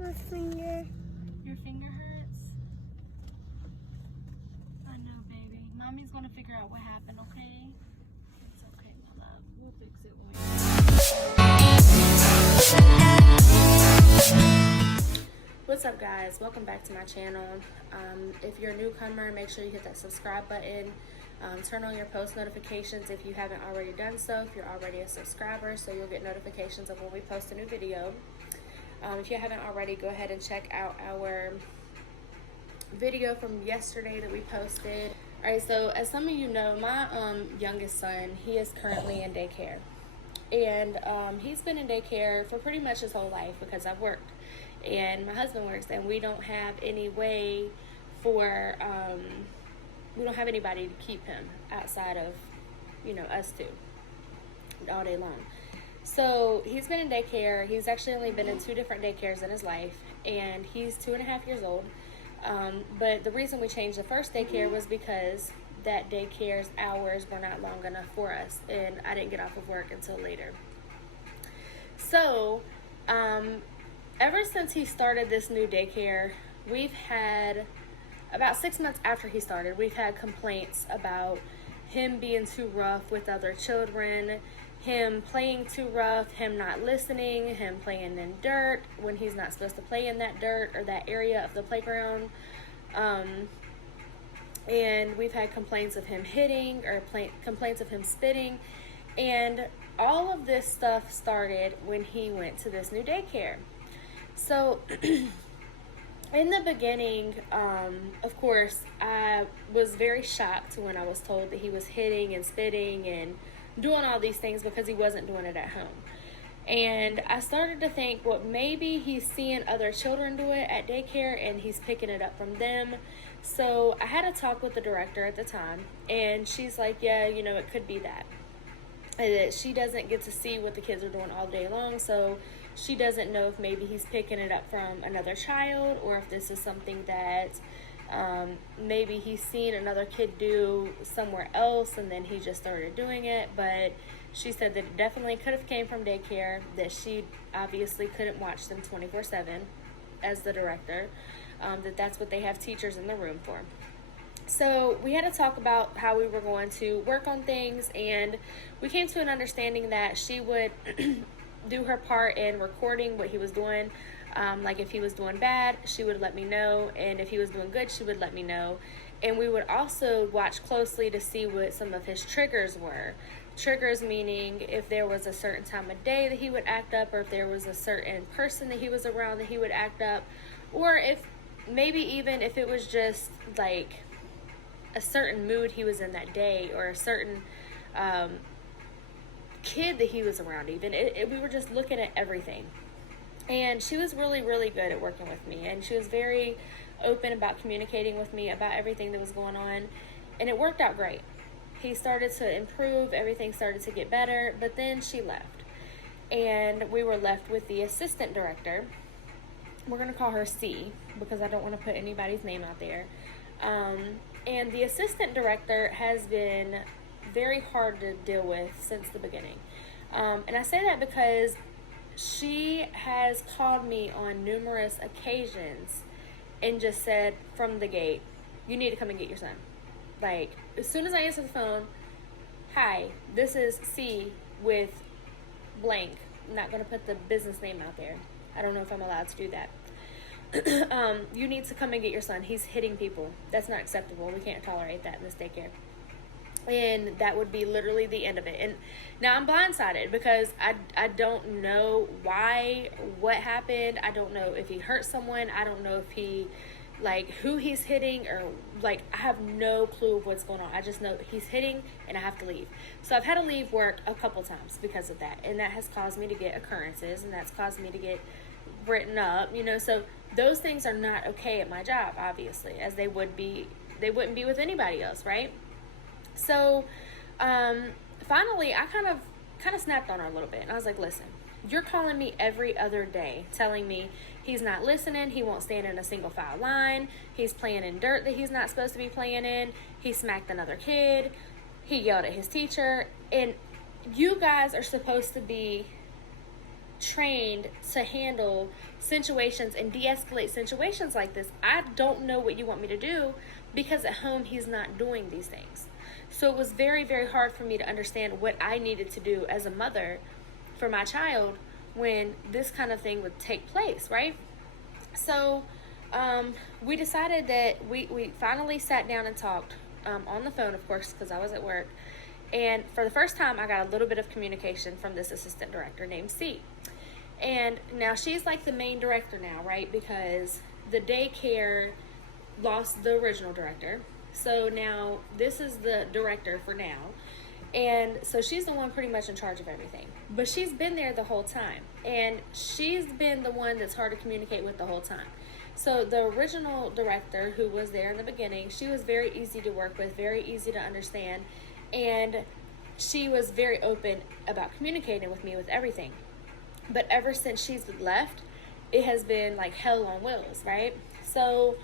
My finger. Your finger hurts? I know, baby. Mommy's gonna figure out what happened, okay? It's okay, my love. We'll fix it when we... What's up, guys? Welcome back to my channel. If you're a newcomer, make sure you hit that subscribe button. Turn on your post notifications if you haven't already done so. If you're already a subscriber, so you'll get notifications of when we post a new video. If you haven't already, go ahead and check out our video from yesterday that we posted. Alright, so as some of you know, my youngest son, he is currently in daycare. And he's been in daycare for pretty much his whole life because I've worked. And my husband works, and we don't have any way for, we don't have anybody to keep him outside of, you know, us two all day long. So he's been in daycare. He's actually only been in 2 different daycares in his life, and he's 2.5 years old. But the reason we changed the first daycare was because that daycare's hours were not long enough for us, and I didn't get off of work until later. So, ever since he started this new daycare, we've had, about 6 months after he started, we've had complaints about him being too rough with other children, him playing too rough, him not listening, him playing in dirt when he's not supposed to play in that dirt or that area of the playground. And we've had complaints of him hitting or complaints of him spitting. And all of this stuff started when he went to this new daycare. So in the beginning, of course, I was very shocked when I was told that he was hitting and spitting and doing all these things because he wasn't doing it at home. And I started to think, well, maybe he's seeing other children do it at daycare and he's picking it up from them. So I had a talk with the director at the time, and she's like, yeah, you know, it could be that. She doesn't get to see what the kids are doing all day long, so she doesn't know if maybe he's picking it up from another child, or if this is something that maybe he's seen another kid do somewhere else and then he just started doing it. But she said that it definitely could have came from daycare, that she obviously couldn't watch them 24/7 as the director, that's what they have teachers in the room for. So we had to talk about how we were going to work on things, and we came to an understanding that she would do her part in recording what he was doing. Like if he was doing bad, she would let me know, and if he was doing good, she would let me know. And we would also watch closely to see what some of his triggers were. Triggers meaning if there was a certain time of day that he would act up, or if there was a certain person that he was around that he would act up, or if maybe even if it was just like a certain mood he was in that day, or a certain kid that he was around. Even we were just looking at everything. And she was really, really good at working with me, and she was very open about communicating with me about everything that was going on, and it worked out great. He started to improve, everything started to get better, but then she left, and we were left with the assistant director. We're going to call her C, because I don't want to put anybody's name out there. And the assistant director has been very hard to deal with since the beginning. And I say that because she has called me on numerous occasions and just said from the gate, you need to come and get your son. Like, as soon as I answer the phone, hi, this is C with blank. I'm not going to put the business name out there. I don't know if I'm allowed to do that. You need to come and get your son. He's hitting people. That's not acceptable. We can't tolerate that in this daycare. And that would be literally the end of it. And now I'm blindsided because I don't know why, what happened. I don't know if he hurt someone. I don't know if he, like, who he's hitting, or like, I have no clue of what's going on. I just know he's hitting and I have to leave. So I've had to leave work a couple times because of that. And that has caused me to get occurrences, and that's caused me to get written up, you know. So those things are not okay at my job, obviously, as they wouldn't be with anybody else, right? So finally I kind of snapped on her a little bit, and I was like, listen, you're calling me every other day telling me he's not listening, he won't stand in a single file line, he's playing in dirt that he's not supposed to be playing in, he smacked another kid, he yelled at his teacher, and you guys are supposed to be trained to handle situations and de-escalate situations like this. I don't know what you want me to do, because at home he's not doing these things. So it was very, very hard for me to understand what I needed to do as a mother for my child when this kind of thing would take place, right? So we decided that we finally sat down and talked on the phone, of course, because I was at work. And for the first time, I got a little bit of communication from this assistant director named C. And now she's like the main director now, right? Because the daycare lost the original director. So now this is the director for now. And so she's the one pretty much in charge of everything. But she's been there the whole time. And she's been the one that's hard to communicate with the whole time. So the original director who was there in the beginning, she was very easy to work with, very easy to understand. And she was very open about communicating with me with everything. But ever since she's left, it has been like hell on wheels, right? So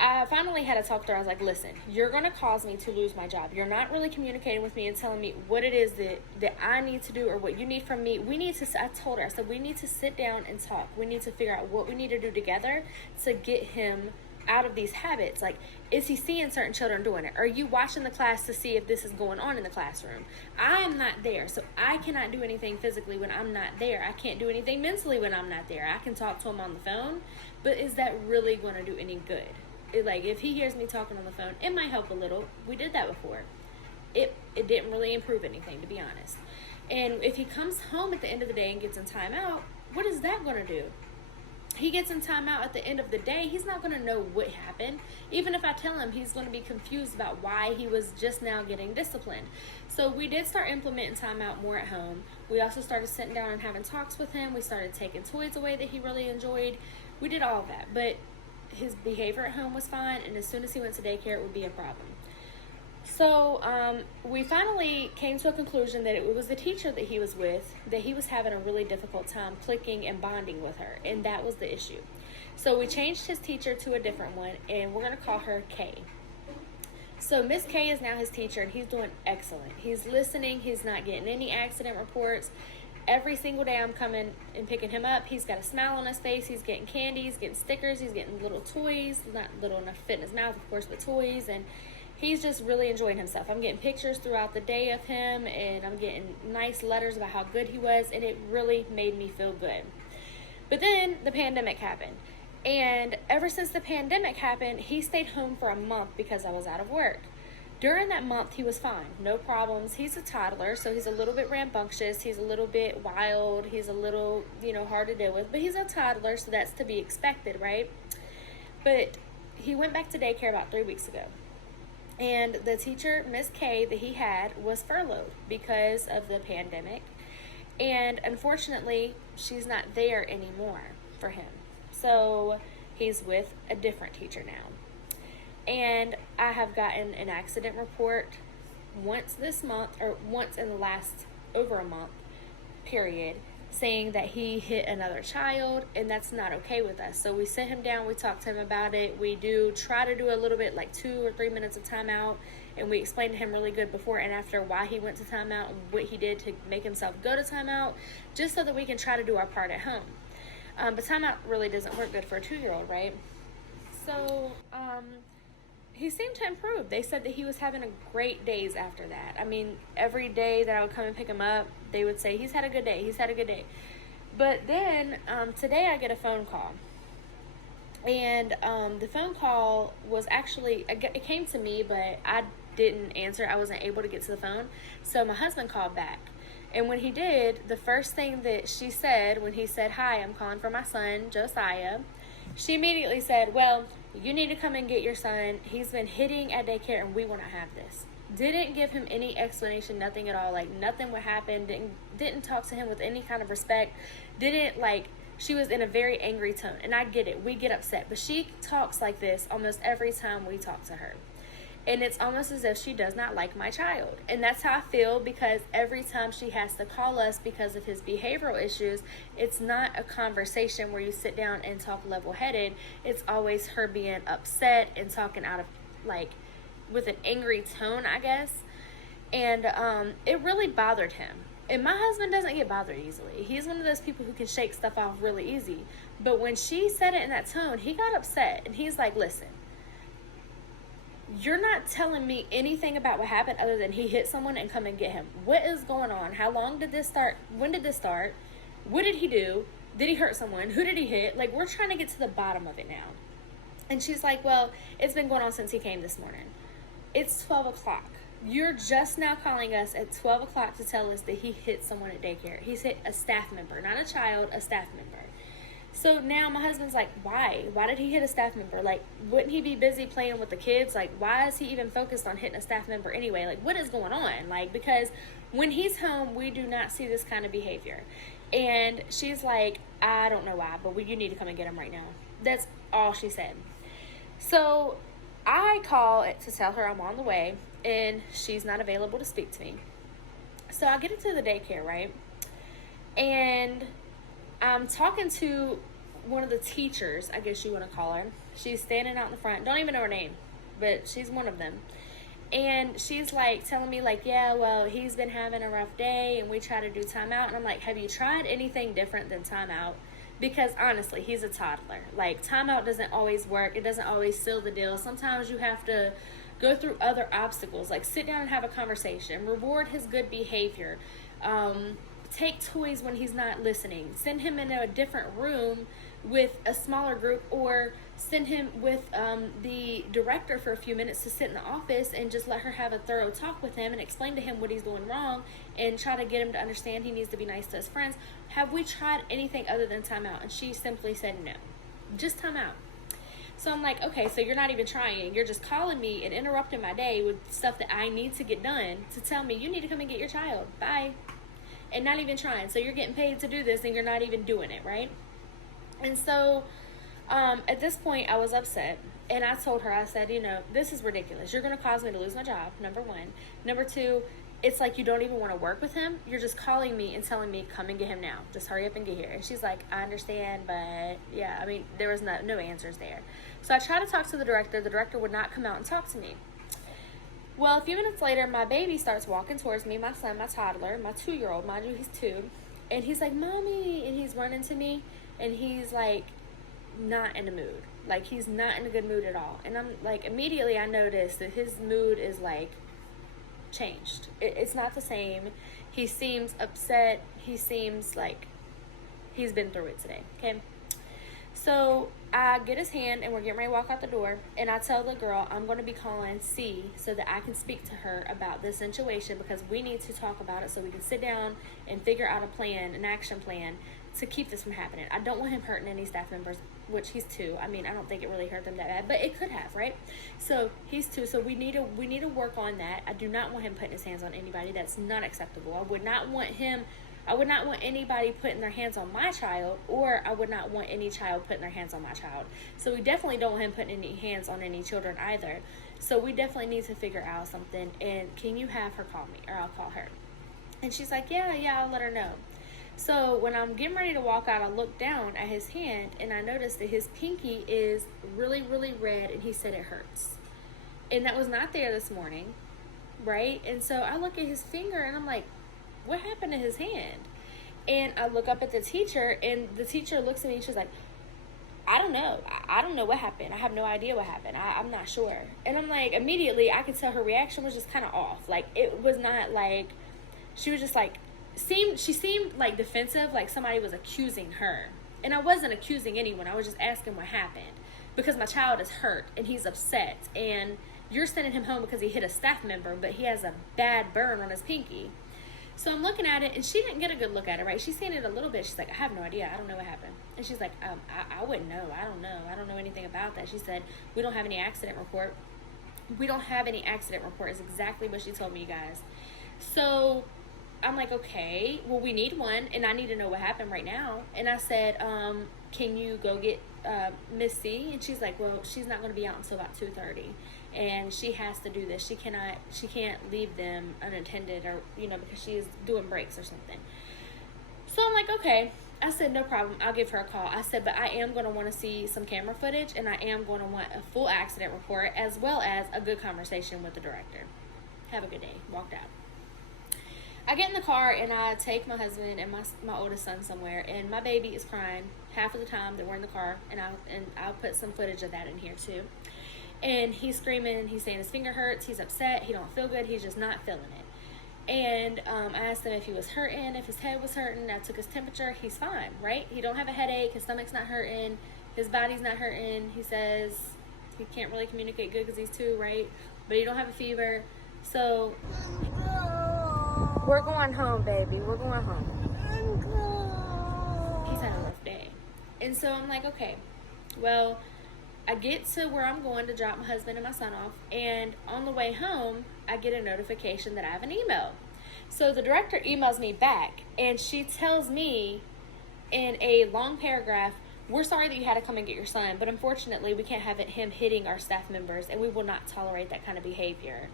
I finally had to talk to her. I was like, listen, you're going to cause me to lose my job. You're not really communicating with me and telling me what it is that I need to do or what you need from me. I told her, I said, we need to sit down and talk. We need to figure out what we need to do together to get him out of these habits. Like, is he seeing certain children doing it? Are you watching the class to see if this is going on in the classroom? I am not there, so I cannot do anything physically when I'm not there. I can't do anything mentally when I'm not there. I can talk to him on the phone, but is that really going to do any good? Like, if he hears me talking on the phone, it might help a little. We did that before. It didn't really improve anything, to be honest. And if he comes home at the end of the day and gets in timeout, what is that going to do? He gets in timeout at the end of the day, he's not going to know what happened. Even if I tell him, he's going to be confused about why he was just now getting disciplined. So we did start implementing timeout more at home. We also started sitting down and having talks with him. We started taking toys away that he really enjoyed. We did all of that, but his behavior at home was fine, and as soon as he went to daycare, it would be a problem. So we finally came to a conclusion that it was the teacher that he was with, that he was having a really difficult time clicking and bonding with her, and that was the issue. So we changed his teacher to a different one, and we're going to call her Kay. So Miss Kay is now his teacher, and he's doing excellent. He's listening. He's not getting any accident reports. Every single day I'm coming and picking him up, he's got a smile on his face. He's getting candy. He's getting stickers. He's getting little toys. Not little enough to fit in his mouth, of course, but toys. And he's just really enjoying himself. I'm getting pictures throughout the day of him, and I'm getting nice letters about how good he was, and it really made me feel good. But then the pandemic happened. And ever since the pandemic happened, he stayed home for a month because I was out of work. During that month, he was fine. No problems. He's a toddler, so he's a little bit rambunctious. He's a little bit wild. He's a little, hard to deal with. But he's a toddler, so that's to be expected, right? But he went back to daycare about 3 weeks ago. And the teacher, Miss K, that he had was furloughed because of the pandemic. And unfortunately, she's not there anymore for him. So he's with a different teacher now. And I have gotten an accident report once this month, or once in the last over a month period, saying that he hit another child, and that's not okay with us. So we sit him down, we talk to him about it. We do try to do a little bit, like 2 or 3 minutes of timeout, and we explain to him really good before and after why he went to timeout and what he did to make himself go to timeout, just so that we can try to do our part at home. But timeout really doesn't work good for a 2-year-old, right? So he seemed to improve. They said that he was having a great days after that. I mean, every day that I would come and pick him up, they would say, he's had a good day, he's had a good day. But then today I get a phone call. And the phone call was actually, it came to me, but I didn't answer. I wasn't able to get to the phone. So my husband called back. And when he did, the first thing that she said when he said, hi, I'm calling for my son, Josiah, she immediately said, well, you need to come and get your son. He's been hitting at daycare, and we want to have this. Didn't give him any explanation, nothing at all. Like, nothing would happen. Didn't talk to him with any kind of respect. She was in a very angry tone. And I get it. We get upset. But she talks like this almost every time we talk to her. And it's almost as if she does not like my child. And that's how I feel, because every time she has to call us because of his behavioral issues, it's not a conversation where you sit down and talk level-headed. It's always her being upset and talking out of, with an angry tone, I guess. And it really bothered him. And my husband doesn't get bothered easily. He's one of those people who can shake stuff off really easy. But when she said it in that tone, he got upset. And he's like, listen, you're not telling me anything about what happened other than he hit someone and come and get him. What is going on? How long did this start? When did this start? What did he do? Did he hurt someone? Who did he hit? Like, we're trying to get to the bottom of it now. And she's like, well, it's been going on since he came this morning. It's 12 o'clock. You're just now calling us at 12 o'clock to tell us that he hit someone at daycare. He's hit a staff member, not a child, a staff member. So now my husband's like, why? Why did he hit a staff member? Like, wouldn't he be busy playing with the kids? Like, why is he even focused on hitting a staff member anyway? Like, what is going on? Like, because when he's home, we do not see this kind of behavior. And she's like, I don't know why, but you need to come and get him right now. That's all she said. So I call to tell her I'm on the way, and she's not available to speak to me. So I get into the daycare, right? And I'm talking to one of the teachers, I guess you want to call her. She's standing out in the front. Don't even know her name, but she's one of them. And she's like telling me like, yeah, well, he's been having a rough day and we try to do timeout. And I'm like, have you tried anything different than timeout? Because honestly, he's a toddler. Like, timeout doesn't always work. It doesn't always seal the deal. Sometimes you have to go through other obstacles, like sit down and have a conversation, reward his good behavior, take toys when he's not listening, send him in a different room with a smaller group, or send him with the director for a few minutes to sit in the office and just let her have a thorough talk with him and explain to him what he's doing wrong and try to get him to understand he needs to be nice to his friends. Have we tried anything other than timeout? And she simply said no, just timeout. So I'm like, okay, so you're not even trying. You're just calling me and interrupting my day with stuff that I need to get done to tell me you need to come and get your child. Bye. And not even trying. So you're getting paid to do this and you're not even doing it, right? And so at this point, I was upset. And I told her, I said, this is ridiculous. You're going to cause me to lose my job, number one. Number two, it's like you don't even want to work with him. You're just calling me and telling me, come and get him now. Just hurry up and get here. And she's like, I understand, but yeah, I mean, there was no answers there. So I tried to talk to the director. The director would not come out and talk to me. Well, a few minutes later, my baby starts walking towards me, my son, my toddler, my 2-year-old, mind you, he's 2. And he's like, Mommy, and he's running to me, and he's like, not in the mood. Like, he's not in a good mood at all. And I'm like, immediately I noticed that his mood is like changed. It's not the same. He seems upset. He seems like he's been through it today. Okay. So I get his hand and we're getting ready to walk out the door, and I tell the girl I'm going to be calling C so that I can speak to her about this situation, because we need to talk about it so we can sit down and figure out a plan, an action plan to keep this from happening. I don't want him hurting any staff members, which he's 2. I mean, I don't think it really hurt them that bad, but it could have, right? So he's 2, so we need to work on that. I do not want him putting his hands on anybody. That's not acceptable. I would not want anybody putting their hands on my child, or I would not want any child putting their hands on my child. So we definitely don't want him putting any hands on any children either. So we definitely need to figure out something, and can you have her call me, or I'll call her? And she's like, yeah, I'll let her know. So when I'm getting ready to walk out, I look down at his hand, and I notice that his pinky is really, really red, and he said it hurts. And that was not there this morning, right? And so I look at his finger, and I'm like, what happened to his hand? And I look up at the teacher, and the teacher looks at me, and she's like, I don't know. I don't know what happened. I have no idea what happened. I'm not sure. And I'm like, immediately, I could tell her reaction was just kind of off. Like, it was not like, she was just like, she seemed like defensive, like somebody was accusing her. And I wasn't accusing anyone. I was just asking what happened, because my child is hurt and he's upset, and you're sending him home because he hit a staff member, but he has a bad burn on his pinky. So I'm looking at it, and she didn't get a good look at it, right? She's seen it a little bit. She's like, I have no idea. I don't know what happened. And she's like, I wouldn't know. I don't know. I don't know anything about that. She said, we don't have any accident report. We don't have any accident report is exactly what she told me, you guys. So I'm like, okay, well, we need one, and I need to know what happened right now. And I said, can you go get Miss C? And she's like, well, she's not going to be out until about 2:30, and she has to do this. She can't leave them unattended, or because she is doing breaks or something. So I'm like, okay. I said, no problem. I'll give her a call. I said, but I am going to want to see some camera footage, and I am going to want a full accident report, as well as a good conversation with the director. Have a good day. Walked out. I get in the car and I take my husband and my oldest son somewhere, and my baby is crying half of the time that we're in the car, and I'll put some footage of that in here too. And he's screaming, he's saying his finger hurts, he's upset, he don't feel good, he's just not feeling it. And I asked him if he was hurting, if his head was hurting. I took his temperature. He's fine, right? He don't have a headache, his stomach's not hurting, his body's not hurting. He says he can't really communicate good because he's 2, right? But he don't have a fever. So we're going home, baby. We're going home. He's had a rough day. And so I'm like, okay, well, I get to where I'm going to drop my husband and my son off, and on the way home, I get a notification that I have an email. So the director emails me back, and she tells me in a long paragraph, we're sorry that you had to come and get your son, but unfortunately we can't have him hitting our staff members, and we will not tolerate that kind of behavior.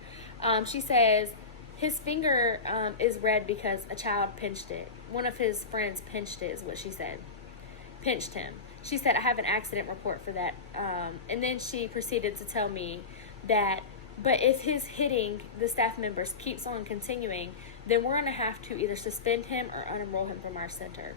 She says his finger is red because a child pinched it. One of his friends pinched it, is what she said. Pinched him. She said, I have an accident report for that. And then she proceeded to tell me that, but if his hitting the staff members keeps on continuing, then we're going to have to either suspend him or unenroll him from our center.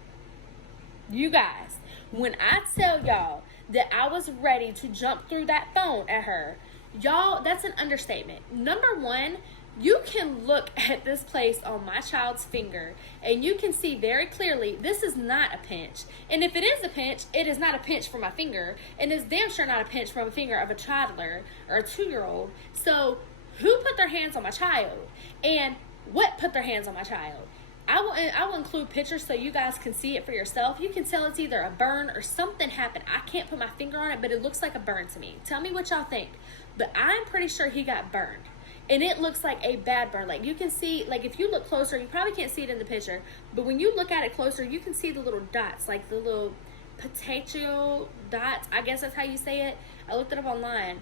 You guys, when I tell y'all that I was ready to jump through that phone at her, y'all, that's an understatement. Number one, you can look at this place on my child's finger and you can see very clearly this is not a pinch. And if it is a pinch, it is not a pinch from my finger, and it's damn sure not a pinch from a finger of a toddler or a 2-year-old. So who put their hands on my child, and what put their hands on my child? I will include pictures so you guys can see it for yourself. You can tell it's either a burn or something happened. I can't put my finger on it, but it looks like a burn to me. Tell me what y'all think. But I'm pretty sure he got burned. And it looks like a bad burn. Like, you can see, like, if you look closer, you probably can't see it in the picture, but when you look at it closer, you can see the little dots, like the little potato dots. I guess that's how you say it. I looked it up online.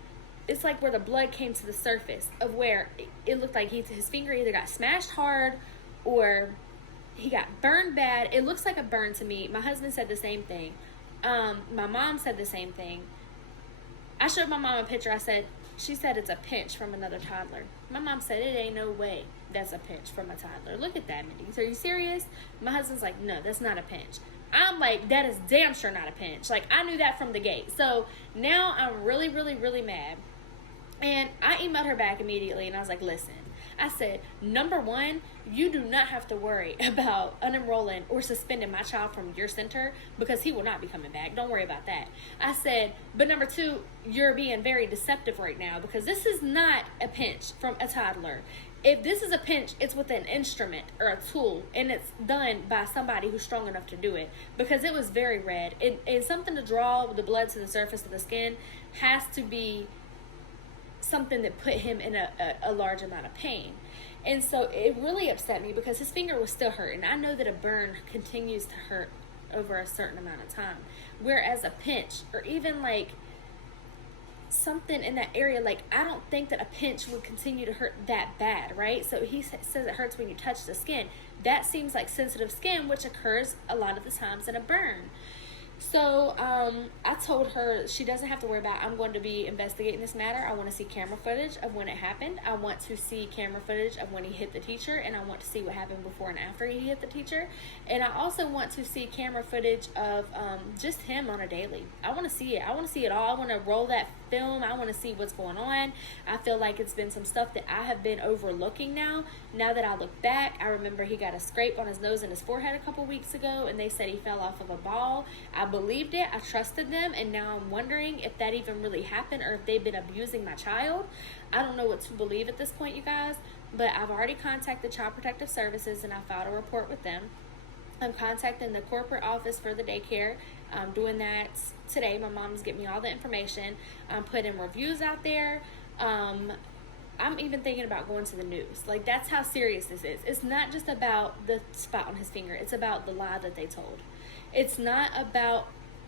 It's like where the blood came to the surface of where it looked like his finger either got smashed hard or he got burned bad. It looks like a burn to me. My husband said the same thing. My mom said the same thing. I showed my mom a picture. She said it's a pinch from another toddler. My mom said it ain't no way that's a pinch from a toddler. Look at that, Mindy. Are you serious? My husband's like, no, that's not a pinch. I'm like, that is damn sure not a pinch. Like, I knew that from the gate. So now I'm really, really, really mad. And I emailed her back immediately, and I was like, listen. I said, number one, you do not have to worry about unenrolling or suspending my child from your center because he will not be coming back. Don't worry about that. I said, but number two, you're being very deceptive right now because this is not a pinch from a toddler. If this is a pinch, it's with an instrument or a tool, and it's done by somebody who's strong enough to do it because it was very red. And something to draw the blood to the surface of the skin has to be something that put him in a large amount of pain. And so it really upset me because his finger was still hurting. I know that a burn continues to hurt over a certain amount of time, whereas a pinch or even like something in that area, like I don't think that a pinch would continue to hurt that bad, right? So he says it hurts when you touch the skin. That seems like sensitive skin, which occurs a lot of the times in a burn. So I told her she doesn't have to worry about it. I'm going to be investigating this matter. I want to see camera footage of when it happened. I want to see camera footage of when he hit the teacher, and I want to see what happened before and after he hit the teacher. And I also want to see camera footage of just him on a daily. I want to see it. I want to see it all. I want to roll that film. I want to see what's going on. I feel like it's been some stuff that I have been overlooking now. Now that I look back, I remember he got a scrape on his nose and his forehead a couple weeks ago, and they said he fell off of a ball. I believed it. I trusted them, and now I'm wondering if that even really happened or if they've been abusing my child. I don't know what to believe at this point, you guys, but I've already contacted Child Protective Services, and I filed a report with them. I'm contacting the corporate office for the daycare. I'm doing that today. My mom's getting me all the information. I'm putting reviews out there. I'm even thinking about going to the news. Like, that's how serious this is. It's not just about the spot on his finger. It's about the lie that they told. It's not about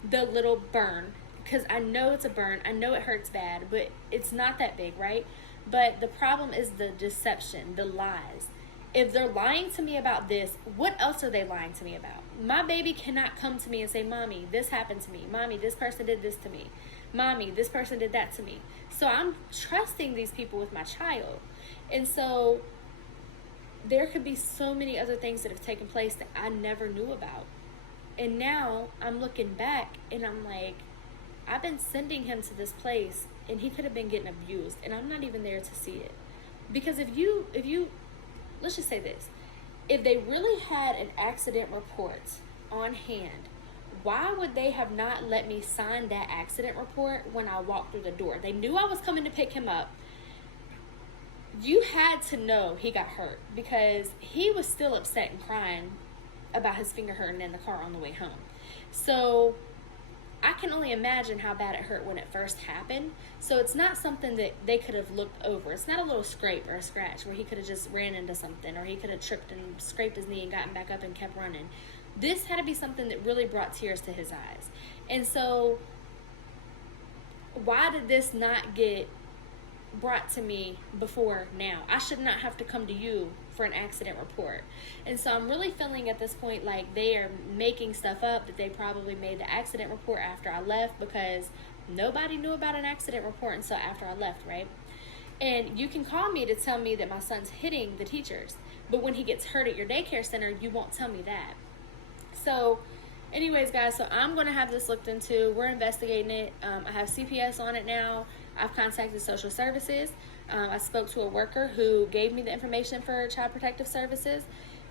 the little burn, because I know it's a burn. I know it hurts bad, but it's not that big, right? But the problem is the deception, the lies. If they're lying to me about this, what else are they lying to me about? My baby cannot come to me and say, Mommy, this happened to me. Mommy, this person did this to me. Mommy, this person did that to me. So I'm trusting these people with my child. And so there could be so many other things that have taken place that I never knew about. And now I'm looking back and I'm like, I've been sending him to this place and he could have been getting abused and I'm not even there to see it. Because if you let's just say this, if they really had an accident report on hand, why would they have not let me sign that accident report when I walked through the door? They knew I was coming to pick him up. You had to know he got hurt because he was still upset and crying about his finger hurting in the car on the way home. So I can only imagine how bad it hurt when it first happened. So it's not something that they could have looked over. It's not a little scrape or a scratch where he could have just ran into something, or he could have tripped and scraped his knee and gotten back up and kept running. This had to be something that really brought tears to his eyes. And so why did this not get brought to me before now? I should not have to come to you for an accident report. And so I'm really feeling at this point like they are making stuff up, that they probably made the accident report after I left, because nobody knew about an accident report until after I left, right? And you can call me to tell me that my son's hitting the teachers, but when he gets hurt at your daycare center, you won't tell me that. So anyways, guys, so I'm going to have this looked into. We're investigating it. I have CPS on it now. I've contacted social services. I spoke to a worker who gave me the information for Child Protective Services,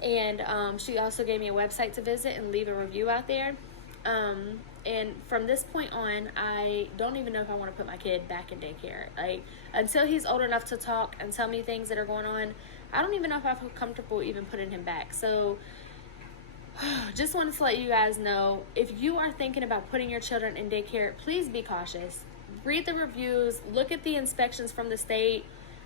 and she also gave me a website to visit and leave a review out there. And from this point on, I don't even know if I want to put my kid back in daycare. Like, until he's old enough to talk and tell me things that are going on, I don't even know if I feel comfortable even putting him back. So just wanted to let you guys know, if you are thinking about putting your children in daycare, please be cautious. Read the reviews, look at the inspections from the state,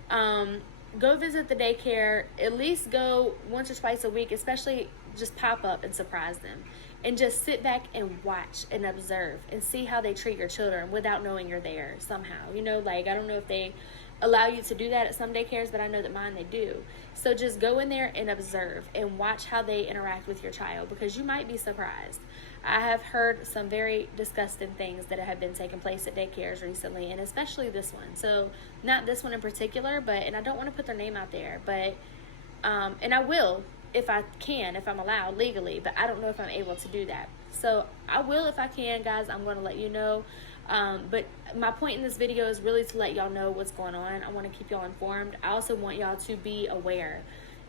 go visit the daycare, at least go once or twice a week, especially just pop up and surprise them. And just sit back and watch and observe and see how they treat your children without knowing you're there somehow. You know, like, I don't know if they allow you to do that at some daycares, but I know that mine, they do. So just go in there and observe and watch how they interact with your child, because you might be surprised. I have heard some very disgusting things that have been taking place at daycares recently, and especially this one. So not this one in particular, but, and I don't want to put their name out there, but, and I will if I can, if I'm allowed legally, but I don't know if I'm able to do that. So I will if I can, guys. I'm going to let you know. But my point in this video is really to let y'all know what's going on. I want to keep y'all informed. I also want y'all to be aware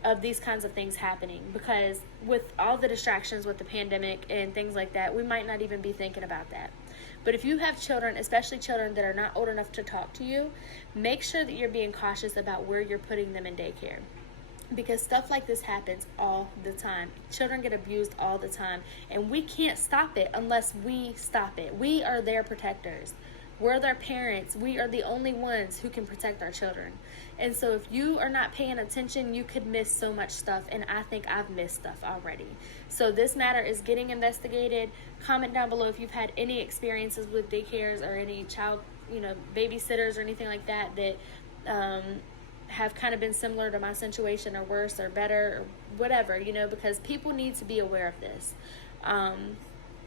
of these kinds of things happening, because with all the distractions with the pandemic and things like that, we might not even be thinking about that. But if you have children, especially children that are not old enough to talk to you, make sure that you're being cautious about where you're putting them in daycare, because stuff like this happens all the time. Children get abused all the time, and we can't stop it unless we stop it. We are their protectors. We're their parents. We are the only ones who can protect our children. And so if you are not paying attention, you could miss so much stuff, and I think I've missed stuff already. So this matter is getting investigated. Comment down below if you've had any experiences with daycares or any child, babysitters or anything like that have kind of been similar to my situation, or worse or better or whatever, because people need to be aware of this.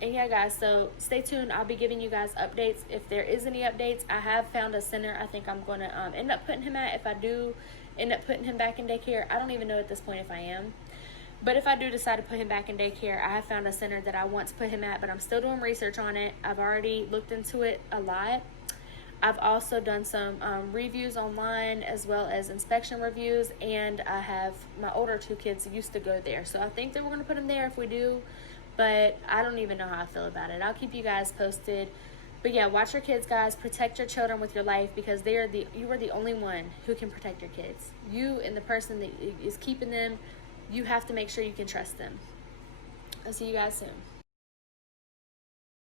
And yeah, guys, so stay tuned. I'll be giving you guys updates if there is any updates. I have found a center I think I'm going to end up putting him at. If I do end up putting him back in daycare, I don't even know at this point if I am. But if I do decide to put him back in daycare, I have found a center that I want to put him at, but I'm still doing research on it. I've already looked into it a lot. I've also done some reviews online, as well as inspection reviews, and I have my older two kids used to go there. So I think that we're going to put them there if we do, but I don't even know how I feel about it. I'll keep you guys posted. But yeah, watch your kids, guys. Protect your children with your life, because you are the only one who can protect your kids. You and the person that is keeping them, you have to make sure you can trust them. I'll see you guys soon.